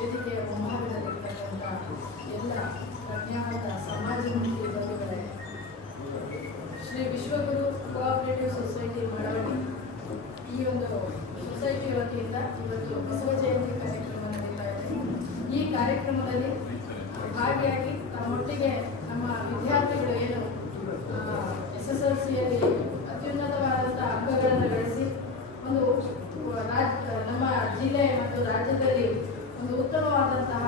ವೇದಿಕೆಯ ಮುಂಭಾಗದಲ್ಲಿರ್ತಕ್ಕಂಥ ಎಲ್ಲ ಪ್ರಜ್ಞಾವಂತ ಸಮಾಜಮುಖಿ ಬಂಧುಗಳೇ, ಶ್ರೀ ವಿಶ್ವಗುರು ಕೋಆಪರೇಟಿವ್ ಸೊಸೈಟಿ ಮಳವಳ್ಳಿ ಈ ಒಂದು ಸೊಸೈಟಿ ವತಿಯಿಂದ ಇವತ್ತು ಬಸವ ಜಯಂತಿ ಕಾರ್ಯಕ್ರಮ ನಡೀತಾ ಇದೆ. ಈ ಕಾರ್ಯಕ್ರಮದಲ್ಲಿ ಭಾಗಿಯಾಗಿ ನಮ್ಮೊಟ್ಟಿಗೆ ನಮ್ಮ ವಿದ್ಯಾರ್ಥಿಗಳು ಏನು SSLCಯಲ್ಲಿ ಅತ್ಯುನ್ನತವಾದಂಥ ಅಂಕಗಳನ್ನು ಗಳಿಸಿ ಒಂದು ನಮ್ಮ ಜಿಲ್ಲೆ ಮತ್ತು ರಾಜ್ಯದಲ್ಲಿ ಒಂದು ಉತ್ತಮವಾದಂತಹ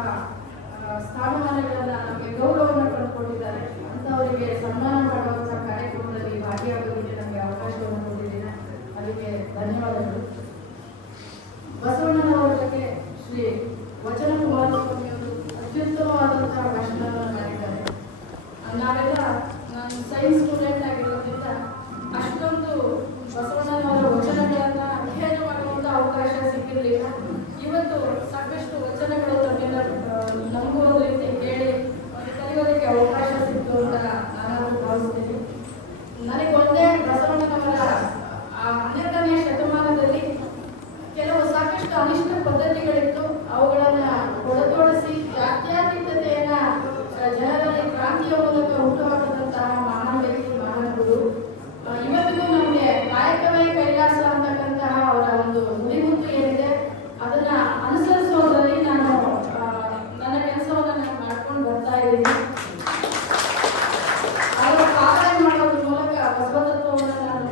ಸ್ಥಾನಮಾನಗಳನ್ನು ನಮಗೆ ಗೌರವವನ್ನು ತಂದುಕೊಟ್ಟಿದ್ದಾರೆ. ಅಂಥವರಿಗೆ ಸನ್ಮಾನ ಮಾಡುವಂತಹ ಕಾರ್ಯಕ್ರಮದಲ್ಲಿ ಭಾಗಿಯಾಗೋದಕ್ಕೆ ನಮಗೆ ಅವಕಾಶವನ್ನು ಕೊಟ್ಟಿದ್ದೇನೆ, ಅದಕ್ಕೆ ಧನ್ಯವಾದಗಳು. ಬಸವಣ್ಣನವರ ಬಗ್ಗೆ ಶ್ರೀ ವಚನ ಕುಮಾರಸ್ವಾಮಿ ಅವರು ಅತ್ಯುತ್ತಮವಾದಂತಹ ಭಾಷಣವನ್ನು ಮಾಡಿದ್ದಾರೆ. ನಾನು ಸೈನ್ಸ್ ಸ್ಟೂಡೆಂಟ್ ಆಗಿರೋದ್ರಿಂದ ಅಷ್ಟೊಂದು ಬಸವಣ್ಣನವರ ವಚನಗಳನ್ನು ಅಧ್ಯಯನ ಮಾಡುವಂಥ ಅವಕಾಶ ಸಿಕ್ಕಿರಲಿಲ್ಲ. ಇವತ್ತು ಸಾಕಷ್ಟು ವಚನಗಳು ನಮಗೂ ಒಂದು ರೀತಿ ಕೇಳಿ ಕಲಿಯೋದಕ್ಕೆ ಅವಕಾಶ ಸಿಕ್ತು ಅಂತ ನಾನು ಭಾವಿಸ್ತೀನಿ. ನನಗೆ ಒಂದೇ ಬಸವಣ್ಣನವರ 12ನೇ ಶತಮಾನದಲ್ಲಿ ಕೆಲವು ಸಾಕಷ್ಟು ಅನಿಷ್ಟ ಪದ್ಧತಿಗಳಿತ್ತು. ಅವುಗಳನ್ನು ಹೊರತೋಡಿಸಿ ಜಾತ್ಯತೀತತೆಯನ್ನ ಜನರಲ್ಲಿ ಕ್ರಾಂತಿಯ ಮೂಲಕ ಹುಟ್ಟುಹಾಕಿದಂತಹ ಮಹಾನ್ ವ್ಯಕ್ತಿ, ಮಹಾನ್ ಗುರು. ಇವತ್ತಿಗೂ ನಮಗೆ ಕಾಯಕವೇ ಕೈಲಾಸ ಅಂತಕ್ಕಂತಹ ಅವರ ಒಂದು ನುಡಿಮುತ್ತು ಏನಿದೆ ಅದನ್ನ ಅನುಸರಿಸುವುದರಲ್ಲಿ ನಾನು ನನ್ನ ಕೆಲಸವನ್ನು ನಾನು ಮಾಡ್ಕೊಂಡು ಬರ್ತಾ ಇದ್ದೀನಿ. ಅವರ ಪಾಲನೆ ಮಾಡೋದ್ರ ಮೂಲಕ ಬಸವತತ್ವವನ್ನು ನಾನು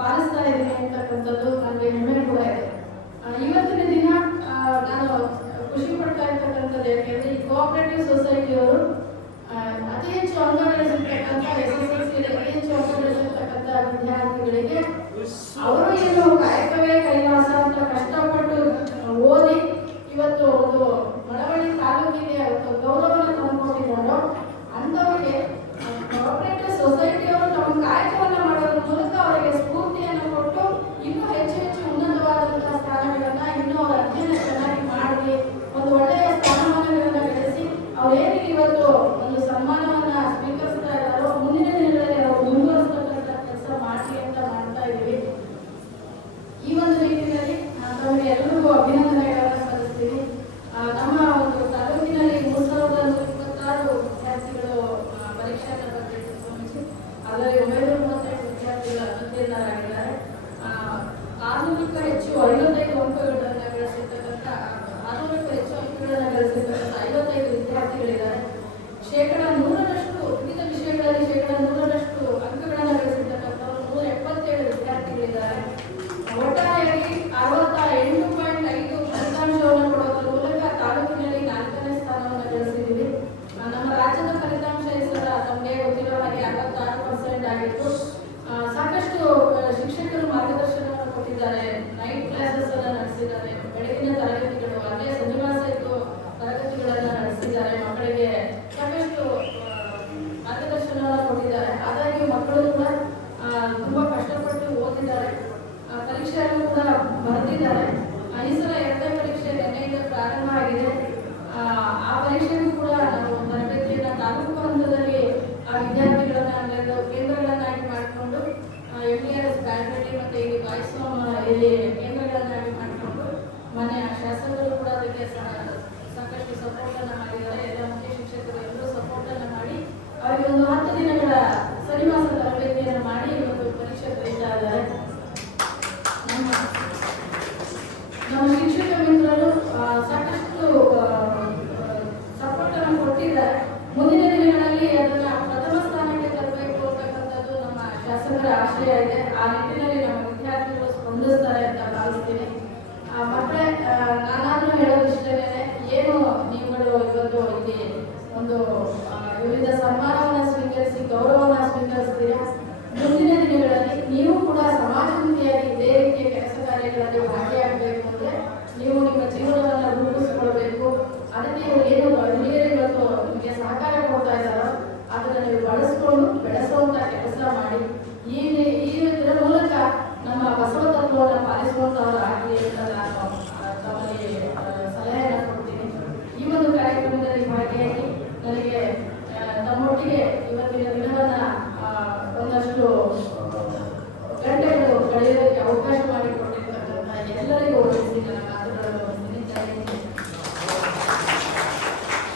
ಪಾಲಿಸ್ತಾ ಇದ್ದೀನಿ ಅಂತಕ್ಕಂಥದ್ದು ನನಗೆ ಹೆಮ್ಮೆ ಕೂಡ ಇದೆ. ಇವತ್ತಿನ ದಿನ ನಾನು ಖುಷಿ ಪಡ್ತಾ ಇರ್ತಕ್ಕಂಥದ್ದು ಯಾಕೆಂದ್ರೆ ಈ ಕೋಆಪರೇಟಿವ್ ಸೊಸೈಟಿಯವರು ಅತಿ ಹೆಚ್ಚು ಅಂಕ ಗಳಿಸಿರ್ತಕ್ಕಂಥ SSLC ಅತಿ ಹೆಚ್ಚು ಅಂಕ ಗಳಿಸಿರ್ತಕ್ಕಂಥ ವಿದ್ಯಾರ್ಥಿಗಳಿಗೆ ಅವರು ಏನು ಕಾಯಕವೇ ಕೈಲಾಸ ಅಂತ ಕಷ್ಟಪಟ್ಟು ಓದಿ ಇವತ್ತು ಒಂದು ಮಳವಳ್ಳಿ ತಾಲೂಕಿಗೆ ಗೌರವವನ್ನು ತಂದುಕೊಟ್ಟಿದ್ದಾರೋ ಅಂಥವರಿಗೆ ಕೋಆಪರೇಟಿವ್ ಸೊಸೈಟಿಯವರು ತಮ್ಮ ಕಾಯಕವನ್ನು ಮಾಡೋದ್ರ ಮೂಲಕ ಅವರಿಗೆ ಸ್ಫೂರ್ತಿಯನ್ನು ಕೊಟ್ಟು ಇನ್ನೂ ಹೆಚ್ಚು ಹೆಚ್ಚು ಉನ್ನತವಾದಂತಹ ಸ್ಥಾನಗಳನ್ನ ಇನ್ನೂ ಅವರ ಅಧ್ಯಯನ ಚೆನ್ನಾಗಿ ಮಾಡಿ ಒಂದು ಒಳ್ಳೆಯ ಸ್ಥಾನಮಾನಗಳನ್ನ ಗಳಿಸಿ ಅವರೇನು ಇವತ್ತು ಒಂದು ಸನ್ಮಾನವನ್ನ ಸ್ವೀಕರಿಸ್ತಾ ಇದ್ದಾರೋ ಮುಂದಿನ ದಿನಗಳಲ್ಲಿ ಅವರು ಮುಂದುವರಿಸತಕ್ಕಂಥ ಕೆಲಸ ಮಾಡಿ ಅಂತ ಮಾಡ್ತಾ ಇದ್ದೀವಿ. ಈ ಒಂದು ನಿಟ್ಟಿನಲ್ಲಿ ತಮಗೆ ಎಲ್ಲರಿಗೂ ಅಭಿನಂದನೆಗಳನ್ನು ಸಲ್ಲಿಸ್ತೀನಿ. ನಮ್ಮ ಒಂದು ತಾಲೂಕಿನಲ್ಲಿ 3126 ವಿದ್ಯಾರ್ಥಿಗಳು ಪರೀಕ್ಷಾ ಪತ್ರಿಕೆ ಸಲ್ಲಿಸಿ ಅದರಲ್ಲಿ 938 ವಿದ್ಯಾರ್ಥಿಗಳು ಉತ್ತೀರ್ಣರಾಗಿದ್ದಾರೆ. 600ಕ್ಕೂ ಹೆಚ್ಚು 55 ಅಂಕಗಳನ್ನು ಗಳಿಸಿರ್ತಕ್ಕಂಥ 600ಕ್ಕೂ ಹೆಚ್ಚು ಅಂಕಗಳನ್ನು ಗಳಿಸಿರ್ತಕ್ಕಂಥ 55 ವಿದ್ಯಾರ್ಥಿಗಳಿದ್ದಾರೆ. 100% ವಿವಿಧ ವಿಷಯಗಳಲ್ಲಿ 100% ಅಂಕಗಳನ್ನು ಗಳಿಸಿರ್ತಕ್ಕಂಥವರು 177 ವಿದ್ಯಾರ್ಥಿಗಳಿದ್ದಾರೆ. ಒಟ್ಟಾರೆಯಾಗಿ 68.5 ಫಲಿತಾಂಶವನ್ನು ಕೊಡೋದ್ರ ಮೂಲಕ ತಾಲೂಕಿನಲ್ಲಿ 4ನೇ ಸ್ಥಾನವನ್ನು ಗಳಿಸಿದ್ದೀವಿ. ನಮ್ಮ ರಾಜ್ಯದ ಫಲಿತಾಂಶ ಹೆಸರ ತಮಗೆ ಗೊತ್ತಿರೋ ಹಾಗೆ 66% ಆಗಿತ್ತು. ಸಾಕಷ್ಟು ಶಿಕ್ಷಕರು ಮಾರ್ಗದರ್ಶನವನ್ನು ಕೊಟ್ಟಿದ್ದಾರೆ, ನೈಟ್ ಕ್ಲಾಸಸ್ ಅನ್ನು ನಡೆಸಿದ್ದಾರೆ, ಬೆಳಗಿನ ತರಗತಿಗಳು ಅಲ್ಲೇ ಸನ್ನಿವಾಸ ಇದ್ದು ತರಗತಿಗಳನ್ನು ನಡೆಸಿದ್ದಾರೆ, ಮಕ್ಕಳಿಗೆ ಸಾಕಷ್ಟು ಮಾರ್ಗದರ್ಶನವನ್ನು ಕೊಟ್ಟಿದ್ದಾರೆ. ಹಾಗಾಗಿ ಮಕ್ಕಳು ಕೂಡ ತುಂಬಾ ಕಷ್ಟಪಟ್ಟು ಓದಿದ್ದಾರೆ, ಪರೀಕ್ಷೆಯನ್ನು ಕೂಡ ಬರೆದಿದ್ದಾರೆ. ಈ ಸಲ 2ನೇ ಪರೀಕ್ಷೆ ನಿನ್ನೆಯಿಂದ ಪ್ರಾರಂಭ ಆಗಿದೆ. ಆ ಪರೀಕ್ಷೆಗೂ ಕೂಡ ನಾವು ತರಬೇತಿಯನ್ನು ತಾಲೂಕು ಹಂತದಲ್ಲಿ ಆ ವಿದ್ಯಾರ್ಥಿಗಳನ್ನ ಕೇಂದ್ರಗಳನ್ನಾಗಿ ಮಾಡಿಕೊಂಡು MDRS ಬ್ಯಾಲ್ಗಟ್ಟಿ ಮತ್ತು ಇಲ್ಲಿ ಬಾಯ್ಸ್ವಾಮ್ ಇಲ್ಲಿ ಕೇಂದ್ರಗಳನ್ನಾಗಿ ಮಾಡಿಕೊಂಡು ಮನೆ ಶಾಸಕರು ಕೂಡ ಅದಕ್ಕೆ ಸಾಕಷ್ಟು ಸಪೋರ್ಟ್ ಅನ್ನು ಮಾಡಿದ್ದಾರೆ. ಎಲ್ಲ ಮುಖ್ಯ ಶಿಕ್ಷಕರು ಎಲ್ಲರೂ ಸಪೋರ್ಟ್ ಅನ್ನು ಮಾಡಿ ಅವರಿಗೆ ಒಂದು 10 ದಿನಗಳ ಸನ್ನಿವಾಸ ತರಬೇತಿಯನ್ನು ಮಾಡಿ ಇವತ್ತು ಪರೀಕ್ಷೆ ಬರೀತಾ ಇದ್ದಾರೆ. ನಮ್ಮ ಶಿಕ್ಷಕ ಮಿತ್ರರು ಸಾಕಷ್ಟು ಸಪೋರ್ಟ್ ಅನ್ನು ಕೊಟ್ಟಿದ್ದಾರೆ. ಮುಂದಿನ ದಿನಗಳಲ್ಲಿ ಅದನ್ನ ಪ್ರಥಮ ಸ್ಥಾನಕ್ಕೆ ತರಬೇಕು ಅಂತಕ್ಕಂಥದ್ದು ನಮ್ಮ ಶಾಸಕರ ಆಶಯ ಇದೆ. ಆ ನಿಟ್ಟಿನಲ್ಲಿ ನಮ್ಮ ವಿದ್ಯಾರ್ಥಿಗಳು ಸ್ಪಂದಿಸ್ತಾರೆ ಅಂತ ಭಾವಿಸ್ತೀನಿ. ಮಕ್ಕಳೇ, ನಾನಾದ್ರೂ ಹೇಳೋದಿಷ್ಟೇನೆ, ಏನು ನೀವುಗಳು ಇವತ್ತು ಇಲ್ಲಿ ಒಂದು ವಿವಿಧ ಸನ್ಮಾನವನ್ನು ಸ್ವೀಕರಿಸಿ ಗೌರವವನ್ನು ಸ್ವೀಕರಿಸ್ತೀರಾ, ಮುಂದಿನ ದಿನಗಳಲ್ಲಿ ನೀವು ಕೂಡ ಸಮಾಜಮುಖಿಯಾಗಿ